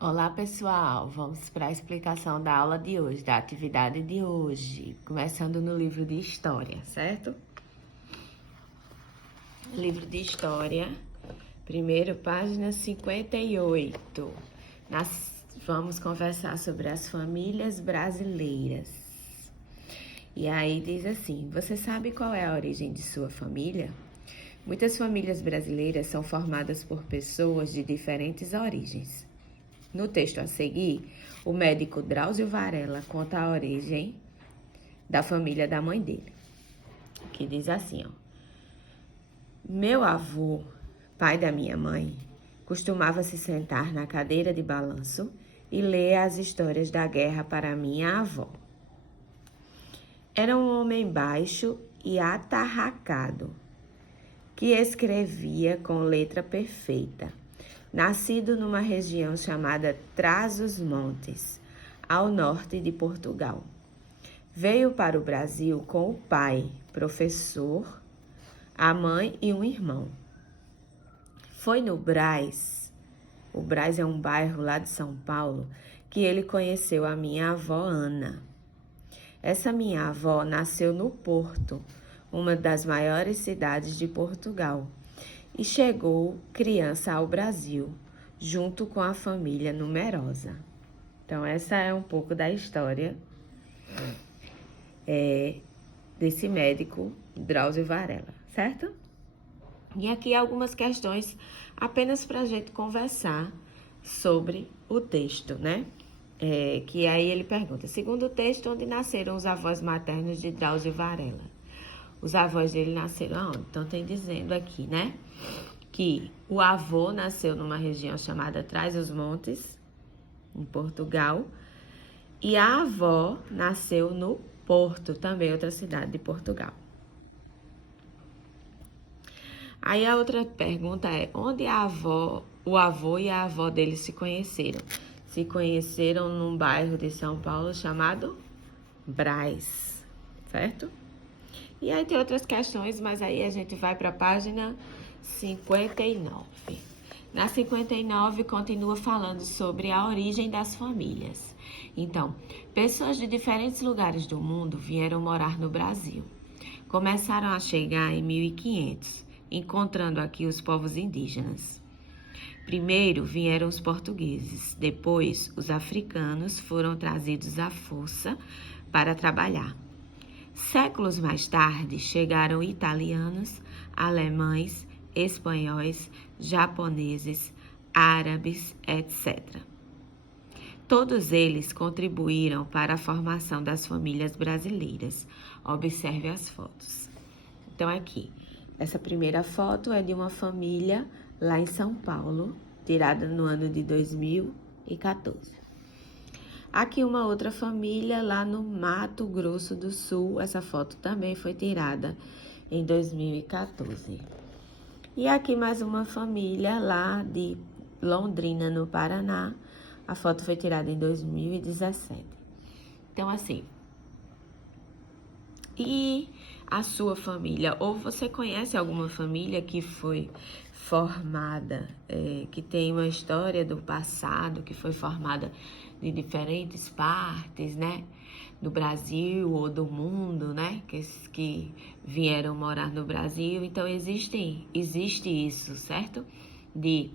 Olá, pessoal! Vamos para a explicação da aula de hoje, da atividade de hoje, começando no livro de História, certo? Livro de História, primeiro, página 58. Vamos conversar sobre as famílias brasileiras. E aí diz assim: você sabe qual é a origem de sua família? Muitas famílias brasileiras são formadas por pessoas de diferentes origens. No texto a seguir, o médico Drauzio Varela conta a origem da família da mãe dele, que diz assim, ó: meu avô, pai da minha mãe, costumava se sentar na cadeira de balanço e ler as histórias da guerra para minha avó. Era um homem baixo e atarracado, que escrevia com letra perfeita. Nascido numa região chamada Trás-os-Montes, ao norte de Portugal. Veio para o Brasil com o pai, professor, a mãe e um irmão. Foi no Brás, o Brás é um bairro lá de São Paulo, que ele conheceu a minha avó Ana. Essa minha avó nasceu no Porto, uma das maiores cidades de Portugal, e chegou criança ao Brasil, junto com a família numerosa. Então, essa é um pouco da história desse médico, Drauzio Varela, certo? E aqui algumas questões apenas para a gente conversar sobre o texto, né? Que aí ele pergunta, segundo o texto, onde nasceram os avós maternos de Drauzio Varela? Os avós dele nasceram aonde? Então, tem dizendo aqui, né? Que o avô nasceu numa região chamada Trás-os-Montes, em Portugal, e a avó nasceu no Porto, também outra cidade de Portugal. Aí a outra pergunta é, onde o avô e a avó dele se conheceram? Se conheceram num bairro de São Paulo chamado Brás, certo? E aí tem outras questões, mas aí a gente vai para a página 59. Na 59 continua falando sobre a origem das famílias. Então, pessoas de diferentes lugares do mundo vieram morar no Brasil. Começaram a chegar em 1500, encontrando aqui os povos indígenas. Primeiro vieram os portugueses, depois os africanos foram trazidos à força para trabalhar. Séculos mais tarde chegaram italianos, alemães, espanhóis, japoneses, árabes, etc. Todos eles contribuíram para a formação das famílias brasileiras. Observe as fotos. Então, aqui, essa primeira foto é de uma família lá em São Paulo, tirada no ano de 2014. Aqui uma outra família lá no Mato Grosso do Sul, essa foto também foi tirada em 2014. E aqui mais uma família lá de Londrina, no Paraná, a foto foi tirada em 2017. Então, assim, e a sua família? Ou você conhece alguma família que foi formada, que tem uma história do passado, que foi formada de diferentes partes, né? Do Brasil ou do mundo, né? Que vieram morar no Brasil. Então, existe isso, certo? De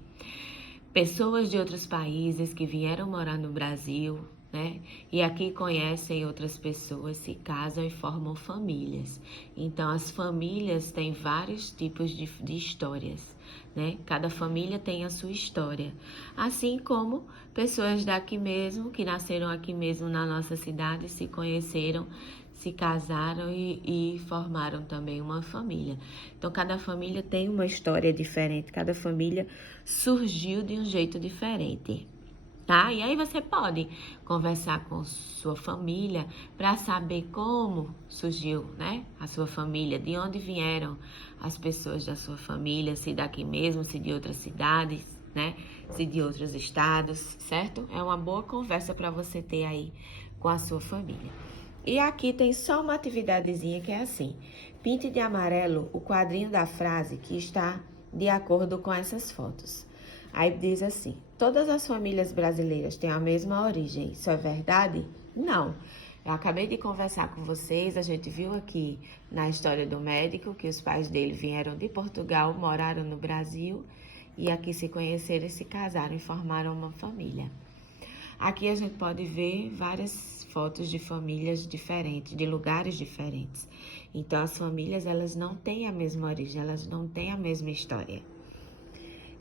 pessoas de outros países que vieram morar no Brasil, né? E aqui conhecem outras pessoas, se casam e formam famílias. Então, as famílias têm vários tipos de histórias, né? Cada família tem a sua história. Assim como pessoas daqui mesmo, que nasceram aqui mesmo na nossa cidade, se conheceram, se casaram e formaram também uma família. Então, cada família tem uma história diferente, cada família surgiu de um jeito diferente, tá? E aí você pode conversar com sua família para saber como surgiu, né? A sua família, de onde vieram as pessoas da sua família, se daqui mesmo, se de outras cidades, né? Se de outros estados, certo? É uma boa conversa para você ter aí com a sua família. E aqui tem só uma atividadezinha que é assim: pinte de amarelo o quadrinho da frase que está de acordo com essas fotos. Aí diz assim: todas as famílias brasileiras têm a mesma origem. Isso é verdade? Não. Eu acabei de conversar com vocês, a gente viu aqui na história do médico que os pais dele vieram de Portugal, moraram no Brasil e aqui se conheceram e se casaram e formaram uma família. Aqui a gente pode ver várias fotos de famílias diferentes, de lugares diferentes. Então as famílias, elas não têm a mesma origem, elas não têm a mesma história.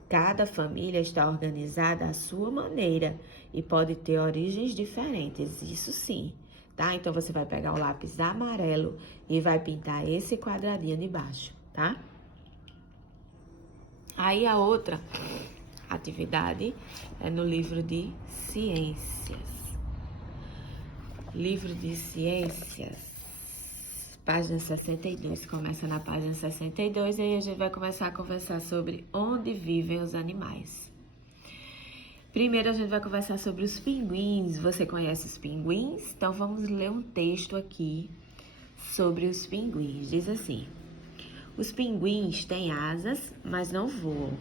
Cada família está organizada à sua maneira e pode ter origens diferentes, isso sim, tá? Então você vai pegar o lápis amarelo e vai pintar esse quadradinho de baixo, tá? Aí a outra atividade é no livro de ciências. Livro de ciências, página 62, começa na página 62 e aí a gente vai começar a conversar sobre onde vivem os animais. Primeiro a gente vai conversar sobre os pinguins. Você conhece os pinguins? Então vamos ler um texto aqui sobre os pinguins. Diz assim: os pinguins têm asas, mas não voam.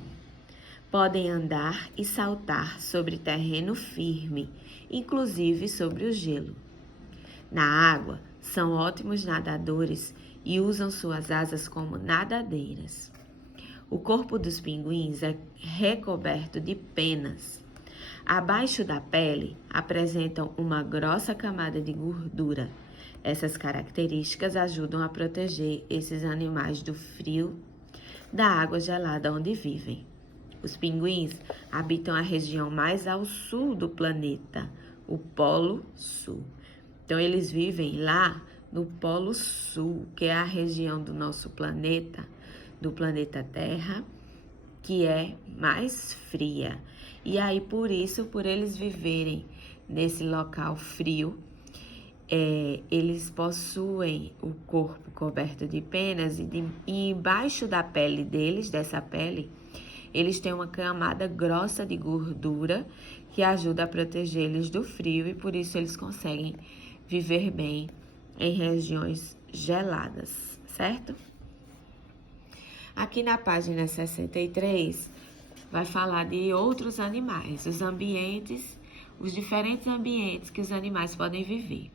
Podem andar e saltar sobre terreno firme, inclusive sobre o gelo. Na água, são ótimos nadadores e usam suas asas como nadadeiras. O corpo dos pinguins é recoberto de penas. Abaixo da pele, apresentam uma grossa camada de gordura. Essas características ajudam a proteger esses animais do frio da água gelada onde vivem. Os pinguins habitam a região mais ao sul do planeta, o Polo Sul. Então, eles vivem lá no Polo Sul, que é a região do nosso planeta, do planeta Terra, que é mais fria. E aí, por isso, por eles viverem nesse local frio, eles possuem o corpo coberto de penas e embaixo da pele deles, dessa pele, eles têm uma camada grossa de gordura que ajuda a proteger eles do frio e por isso eles conseguem viver bem em regiões geladas, certo? Aqui na página 63 vai falar de outros animais, os diferentes ambientes que os animais podem viver.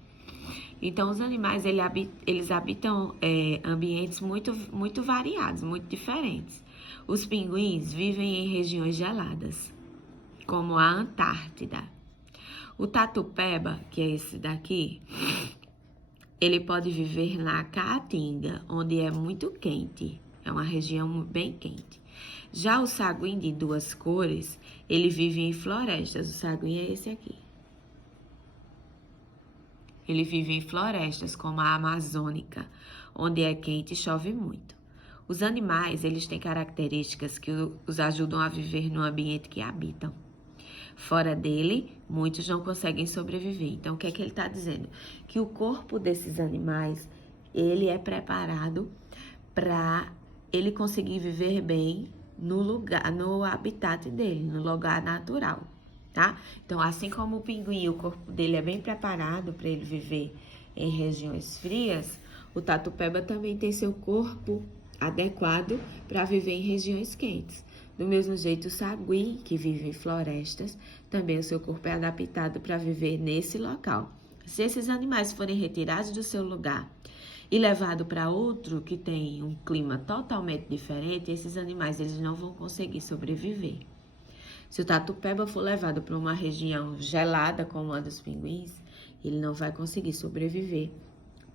Então, os animais, eles habitam ambientes muito variados, muito diferentes. Os pinguins vivem em regiões geladas, como a Antártida. O tatu-peba, que é esse daqui, ele pode viver na Caatinga, onde é muito quente, é uma região bem quente. Já o saguim de duas cores, ele vive em florestas, o saguim é esse aqui. Ele vive em florestas, como a amazônica, onde é quente e chove muito. Os animais, eles têm características que os ajudam a viver no ambiente que habitam. Fora dele, muitos não conseguem sobreviver. Então, o que é que ele está dizendo? Que o corpo desses animais, ele é preparado para ele conseguir viver bem no habitat dele, no lugar natural, tá? Então, assim como o pinguim, o corpo dele é bem preparado para ele viver em regiões frias, o tatu-peba também tem seu corpo adequado para viver em regiões quentes. Do mesmo jeito, o saguim, que vive em florestas, também o seu corpo é adaptado para viver nesse local. Se esses animais forem retirados do seu lugar e levados para outro que tem um clima totalmente diferente, esses animais eles não vão conseguir sobreviver. Se o tatu-peba for levado para uma região gelada, como a dos pinguins, ele não vai conseguir sobreviver,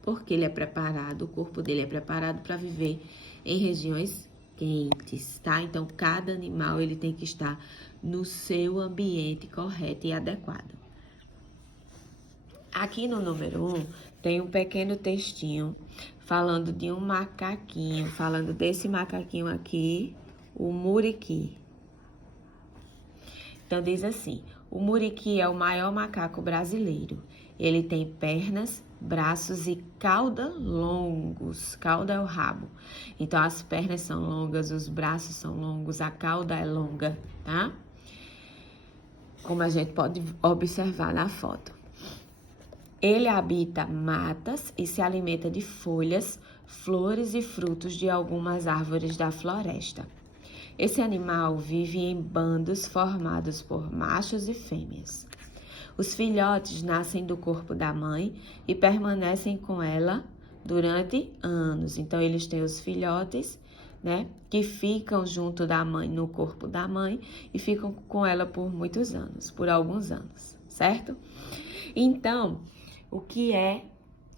porque ele é preparado, o corpo dele é preparado para viver em regiões quentes, tá? Então, cada animal ele tem que estar no seu ambiente correto e adequado. Aqui no número 1, tem um pequeno textinho falando de um macaquinho, falando desse macaquinho aqui, o muriqui. Então, diz assim: o muriqui é o maior macaco brasileiro. Ele tem pernas, braços e cauda longos. Cauda é o rabo. Então, as pernas são longas, os braços são longos, a cauda é longa, tá? Como a gente pode observar na foto. Ele habita matas e se alimenta de folhas, flores e frutos de algumas árvores da floresta. Esse animal vive em bandos formados por machos e fêmeas. Os filhotes nascem do corpo da mãe e permanecem com ela durante anos. Então, eles têm os filhotes, né, que ficam junto da mãe, no corpo da mãe, e ficam com ela por muitos anos, por alguns anos, certo? Então, o que é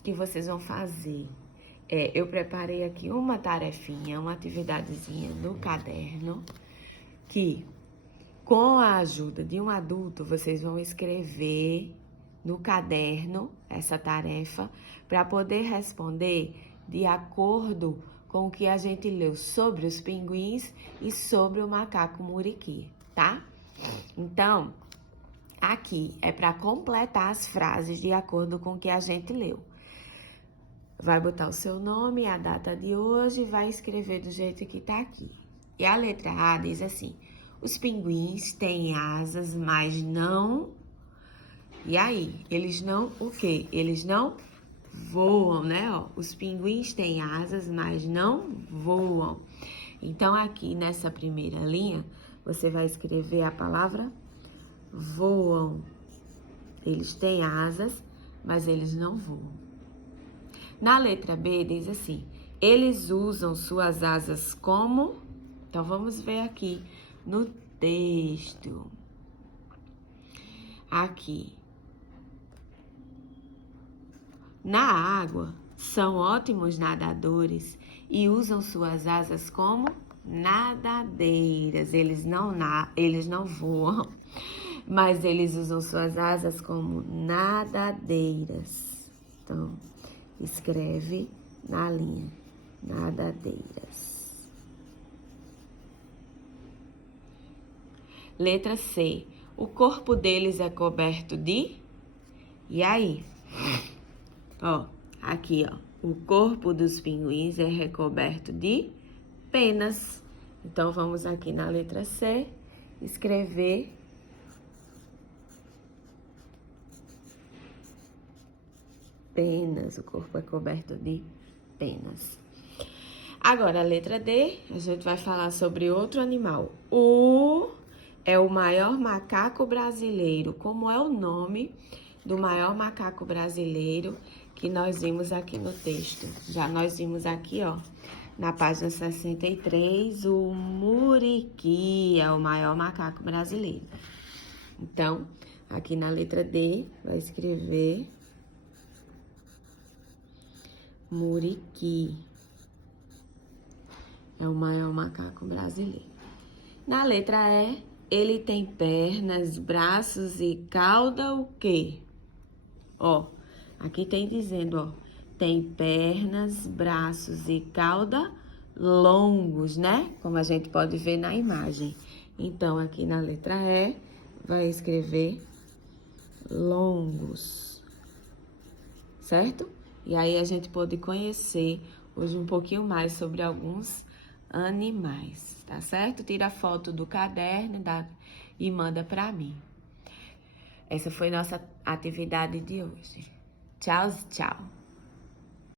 que vocês vão fazer? Eu preparei aqui uma tarefinha, uma atividadezinha no caderno, que com a ajuda de um adulto, vocês vão escrever no caderno essa tarefa para poder responder de acordo com o que a gente leu sobre os pinguins e sobre o macaco muriqui, tá? Então, aqui é para completar as frases de acordo com o que a gente leu. Vai botar o seu nome, a data de hoje e vai escrever do jeito que tá aqui. E a letra A diz assim: os pinguins têm asas, mas não... E aí? Eles não o quê? Eles não voam, né? Ó, os pinguins têm asas, mas não voam. Então, aqui nessa primeira linha, você vai escrever a palavra voam. Eles têm asas, mas eles não voam. Na letra B, diz assim: eles usam suas asas como... Então, vamos ver aqui no texto. Aqui. Na água, são ótimos nadadores e usam suas asas como nadadeiras. Eles não voam, mas eles usam suas asas como nadadeiras. Então, escreve na linha, nadadeiras. Letra C. O corpo deles é coberto de... E aí? Ó, aqui, ó. O corpo dos pinguins é recoberto de penas. Então, vamos aqui na letra C, escrever penas. O corpo é coberto de penas. Agora, a letra D, a gente vai falar sobre outro animal. É o maior macaco brasileiro. Como é o nome do maior macaco brasileiro que nós vimos aqui no texto? Já nós vimos aqui, ó, na página 63, o muriqui é o maior macaco brasileiro. Então, aqui na letra D, vai escrever muriqui. É o maior macaco brasileiro. Na letra E, ele tem pernas, braços e cauda o quê? Ó, aqui tem dizendo, ó, tem pernas, braços e cauda longos, né? Como a gente pode ver na imagem. Então, aqui na letra E, vai escrever longos, certo? E aí, a gente pode conhecer hoje um pouquinho mais sobre alguns animais, tá certo? Tira a foto do caderno e manda pra mim. Essa foi nossa atividade de hoje. Tchau, tchau.